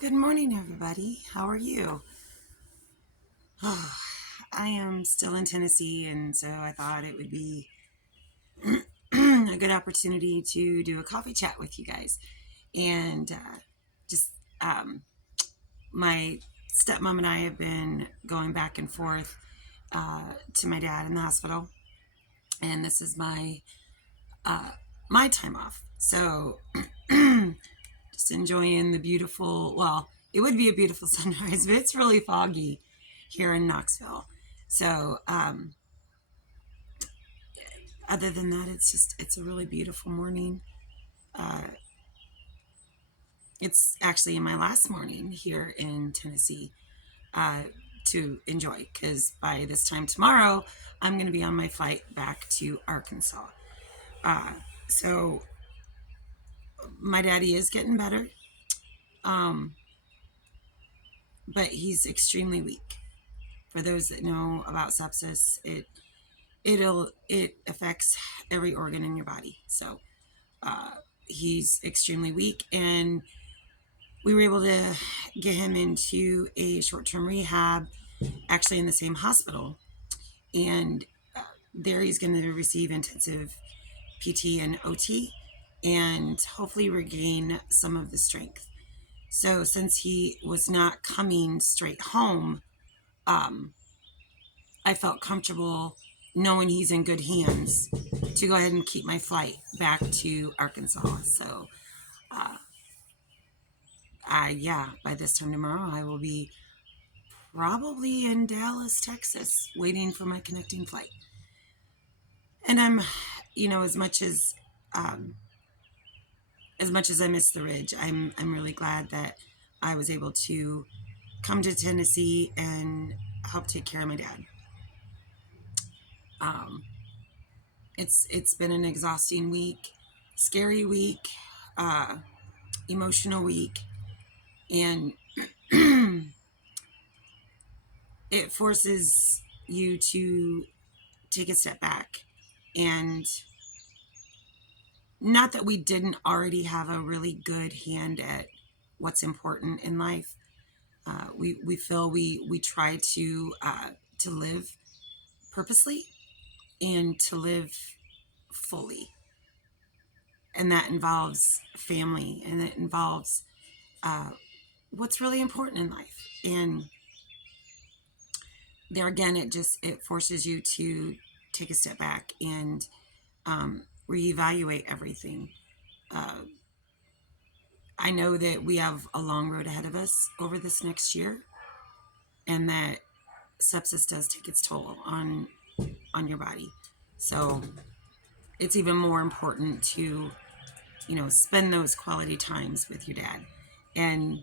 Good morning, everybody. How are you? Oh, I am still in Tennessee, and so I thought it would be a good opportunity to do a coffee chat with you guys. And just my stepmom and I have been going back and forth to my dad in the hospital, and this is my time off. So just enjoying the beautiful. Well, it would be a beautiful sunrise, but it's really foggy here in Knoxville. So, other than that, it's a really beautiful morning. Uh, it's actually my last morning here in Tennessee uh, to enjoy because by this time tomorrow, I'm going to be on my flight back to Arkansas. Uh, so, my daddy is getting better, um, but he's extremely weak. For those that know about sepsis, it affects every organ in your body. So uh, he's extremely weak, and we were able to get him into a short-term rehab, actually in the same hospital, and there he's going to receive intensive PT and OT, and hopefully regain some of the strength. So since he was not coming straight home, um, I felt comfortable knowing he's in good hands to go ahead and keep my flight back to Arkansas. So, yeah, by this time tomorrow, I will be probably in Dallas, Texas, waiting for my connecting flight. And I'm, as um, much as I miss the Ridge, I'm really glad that I was able to come to Tennessee and help take care of my dad. Um, it's been an exhausting week, scary week, uh, emotional week, and it forces you to take a step back. And not that we didn't already have a really good hand at what's important in life. We feel we try to live purposely and to live fully, and that involves family, and it involves uh, what's really important in life. And there again, it forces you to take a step back and reevaluate everything. Uh, I know that we have a long road ahead of us over this next year, and that sepsis does take its toll on your body. So it's even more important to spend those quality times with your dad. And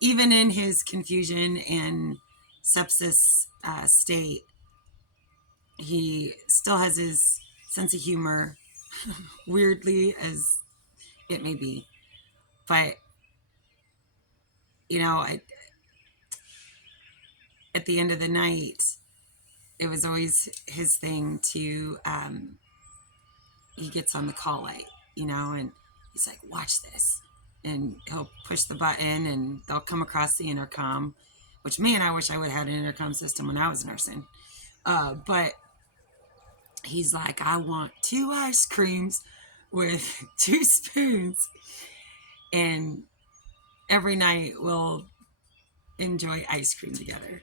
even in his confusion and sepsis state, he still has his sense of humor, weirdly as it may be. But I, at the end of the night, it was always his thing to he gets on the call light, and he's like, watch this, and he'll push the button and they'll come across the intercom, which, man, I wish I would have had an intercom system when I was nursing. But he's like, I want 2 ice creams with 2 spoons, and every night we'll enjoy ice cream together.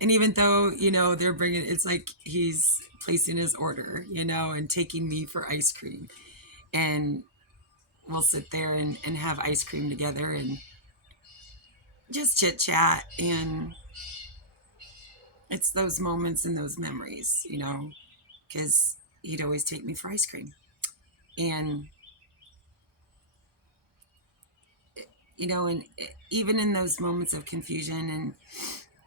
And even though, they're bringing, it's like he's placing his order, and taking me for ice cream. And we'll sit there and have ice cream together and just chit chat. And it's those moments and those memories, because he'd always take me for ice cream. And, and even in those moments of confusion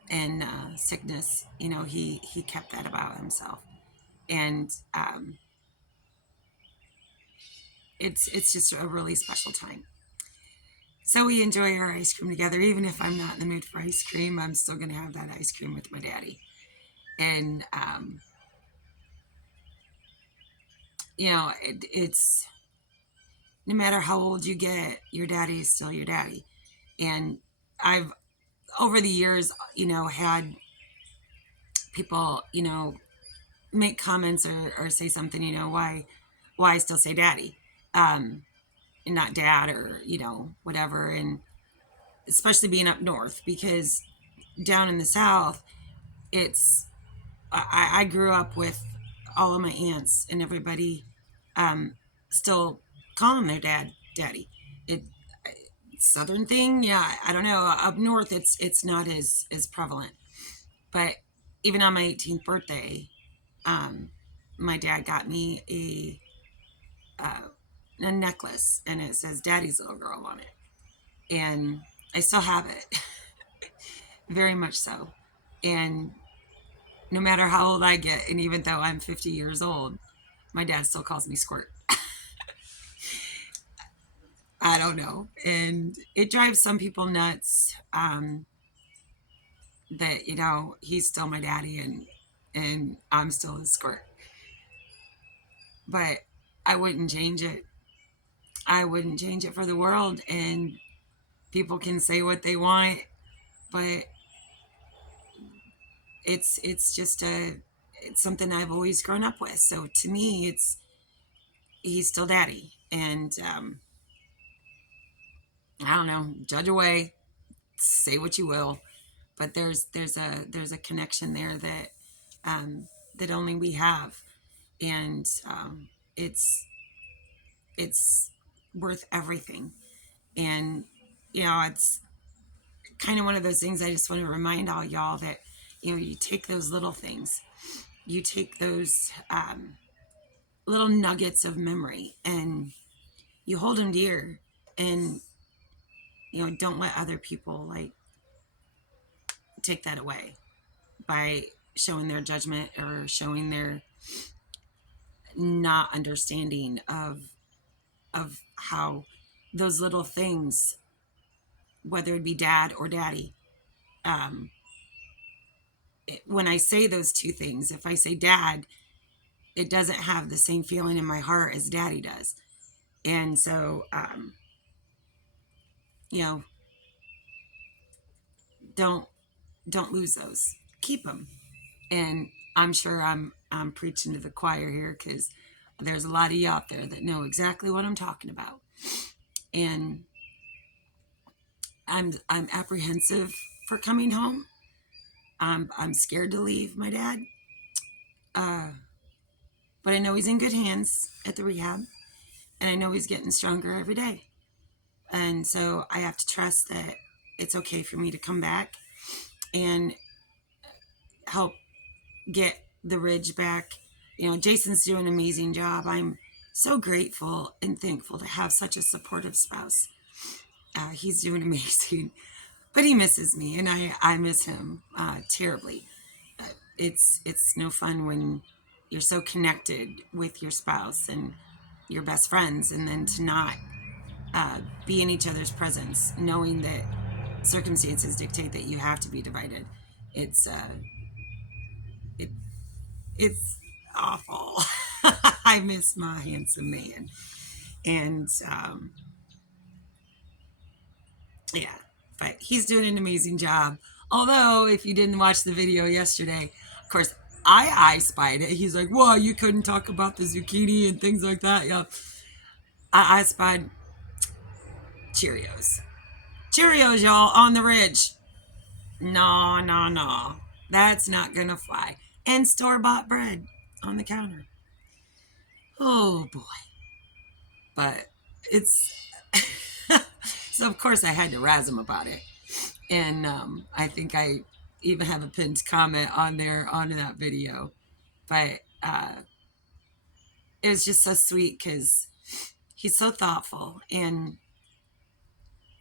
and sickness, he kept that about himself. And it's just a really special time. So we enjoy our ice cream together. Even if I'm not in the mood for ice cream, I'm still going to have that ice cream with my daddy. And, it's no matter how old you get, your daddy is still your daddy. And I've, over the years, had people, make comments or say something, why I still say daddy, and not dad, or, whatever. And especially being up north, because down in the south, it's, I grew up with all of my aunts and everybody, um, still calling their dad daddy. It Southern thing, yeah. I don't know. Up north, it's not as prevalent. But even on my 18th birthday, um, my dad got me a necklace, and it says "Daddy's Little Girl" on it, and I still have it, very much so. And no matter how old I get, and even though I'm 50 years old, my dad still calls me Squirt. I don't know. And it drives some people nuts, that, he's still my daddy, and I'm still his Squirt. But I wouldn't change it. I wouldn't change it for the world. And people can say what they want, but it's just it's something I've always grown up with. So to me, he's still daddy. And I don't know, judge away, say what you will, but there's a connection there that, that only we have. And it's it's worth everything. And it's kind of one of those things. I just want to remind all y'all that, you take those little things, you take those, little nuggets of memory, and you hold them dear. And don't let other people, like, take that away by showing their judgment, or showing their not understanding of how those little things, whether it be dad or daddy, um, when I say those two things, if I say dad, it doesn't have the same feeling in my heart as daddy does. And so, you know, don't don't lose those. Keep them. And I'm sure I'm preaching to the choir here, because there's a lot of you out there that know exactly what I'm talking about. And I'm apprehensive for coming home. I'm scared to leave my dad. Uh, but I know he's in good hands at the rehab, and I know he's getting stronger every day. And so I have to trust that it's okay for me to come back and help get the ridge back. Jason's doing an amazing job. I'm so grateful and thankful to have such a supportive spouse. He's doing amazing, but he misses me, and I miss him terribly. It's no fun when you're so connected with your spouse and your best friends, and then to not be in each other's presence, knowing that circumstances dictate that you have to be divided. It's it it's awful. I miss my handsome man, and yeah, but he's doing an amazing job. Although, if you didn't watch the video yesterday, of course, I spied it. He's like, "Well, you couldn't talk about the zucchini and things like that." Yeah, I spied Cheerios. Cheerios, y'all, on the ridge. No, no, no. That's not gonna fly. And store-bought bread on the counter. Oh boy. But it's so of course I had to razz him about it. And I think I even have a pinned comment on there on that video. But it was just so sweet, because he's so thoughtful. And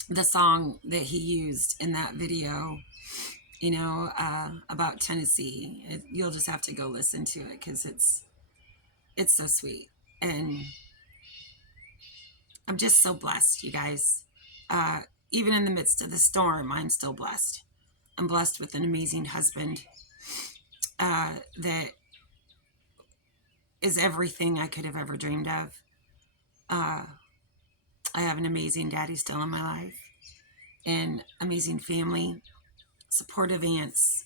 the song that he used in that video, about Tennessee, you'll just have to go listen to it, because it's so sweet. And I'm just so blessed, you guys. Even in the midst of the storm, I'm still blessed. I'm blessed with an amazing husband that is everything I could have ever dreamed of. I have an amazing daddy still in my life, and amazing family, supportive aunts,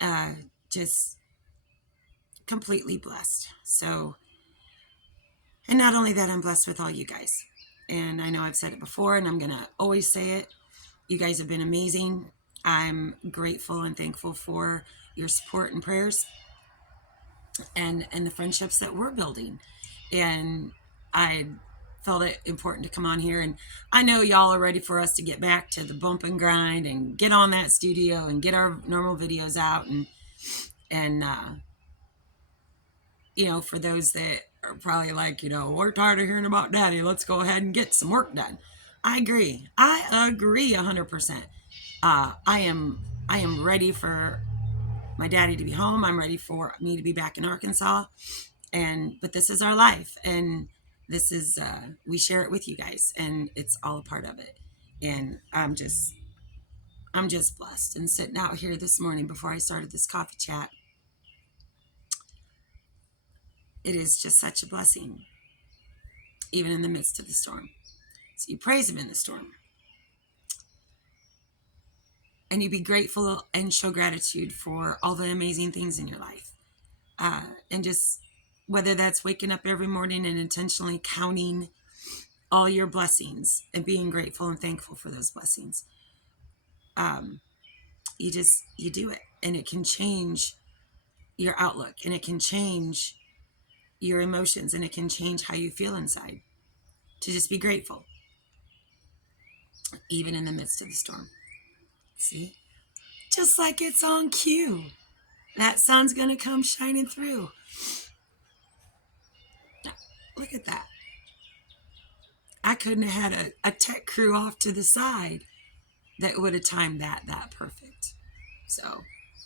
uh, just completely blessed. So, and not only that, I'm blessed with all you guys. And I know I've said it before, and I'm going to always say it. You guys have been amazing. I'm grateful and thankful for your support and prayers, and the friendships that we're building. And I felt it important to come on here. And I know y'all are ready for us to get back to the bump and grind and get on that studio and get our normal videos out. And for those that are probably like, we're tired of hearing about daddy, let's go ahead and get some work done. I agree. I agree 100%. I am ready for my daddy to be home. I'm ready for me to be back in Arkansas. But this is our life, and this is we share it with you guys, and it's all a part of it. And I'm just blessed. And sitting out here this morning before I started this coffee chat, it is just such a blessing, even in the midst of the storm. So you praise him in the storm, and you be grateful and show gratitude for all the amazing things in your life. And just whether that's waking up every morning and intentionally counting all your blessings and being grateful and thankful for those blessings. You do it, and it can change your outlook, and it can change your emotions, and it can change how you feel inside, to just be grateful, even in the midst of the storm. See, just like it's on cue, that sun's gonna come shining through. Look at that. I couldn't have had a tech crew off to the side that would have timed that perfect. So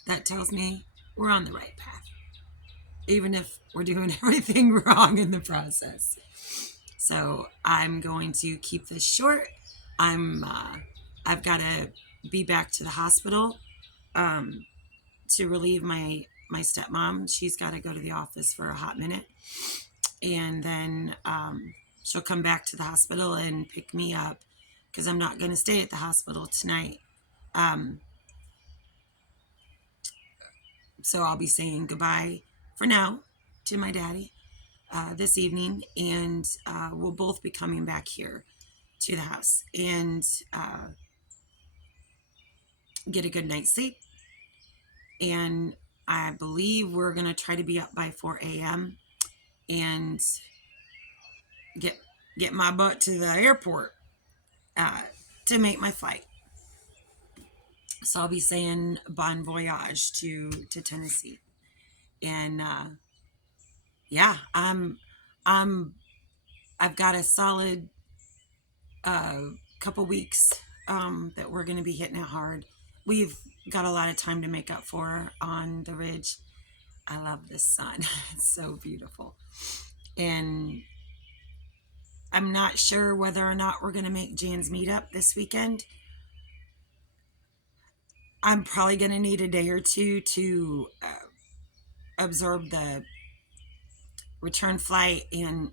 that tells me we're on the right path, even if we're doing everything wrong in the process. So I'm going to keep this short. I've got to be back to the hospital to relieve my stepmom. She's got to go to the office for a hot minute, and then she'll come back to the hospital and pick me up, because I'm not going to stay at the hospital tonight. So I'll be saying goodbye for now to my daddy this evening, and we'll both be coming back here to the house and get a good night's sleep. And I believe we're going to try to be up by 4 a.m. and get my butt to the airport to make my flight. So I'll be saying bon voyage to Tennessee. And yeah, I've got a solid couple weeks that we're going to be hitting it hard. We've got a lot of time to make up for on the ridge. I love this sun. It's so beautiful. And I'm not sure whether or not we're going to make Jan's meetup this weekend. I'm probably going to need a day or two to absorb the return flight and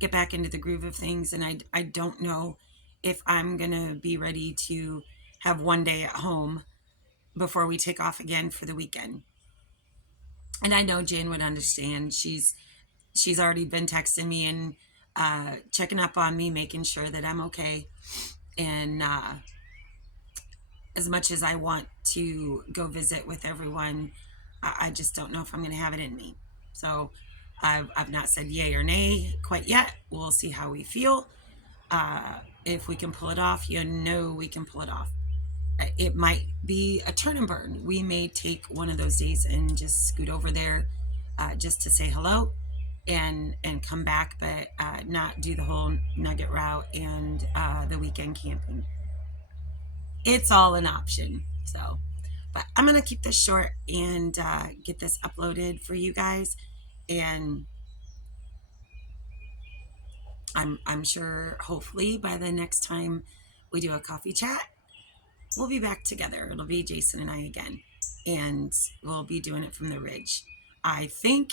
get back into the groove of things. And I don't know if I'm going to be ready to have one day at home before we take off again for the weekend. And I know Jan would understand. She's already been texting me and checking up on me, making sure that I'm okay. And as much as I want to go visit with everyone, I just don't know if I'm going to have it in me. So I've not said yay or nay quite yet. We'll see how we feel. If we can pull it off, we can pull it off. It might be a turn and burn. We may take one of those days and just scoot over there just to say hello and come back, but not do the whole nugget route and the weekend camping. It's all an option. So, but I'm going to keep this short and get this uploaded for you guys. And I'm sure hopefully by the next time we do a coffee chat, we'll be back together. It'll be Jason and I again, and we'll be doing it from the ridge. I think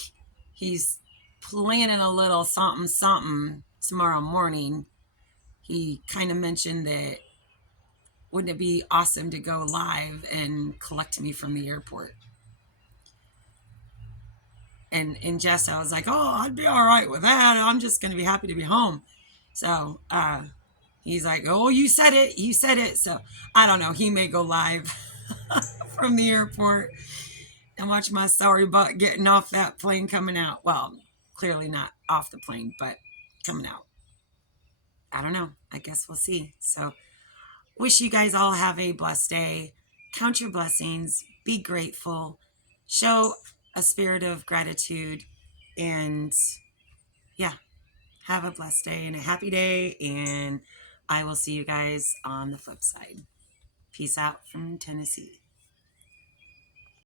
he's planning a little something tomorrow morning, he kind of mentioned that wouldn't it be awesome to go live and collect me from the airport? And in jest, I was like, oh, I'd be all right with that. I'm just going to be happy to be home. So he's like, oh, you said it. You said it. So I don't know. He may go live from the airport and watch my sorry butt getting off that plane coming out. Well, clearly not off the plane, but coming out. I don't know. I guess we'll see. So wish you guys all have a blessed day. Count your blessings. Be grateful. Show a spirit of gratitude. And yeah, have a blessed day and a happy day. And I will see you guys on the flip side. Peace out from Tennessee.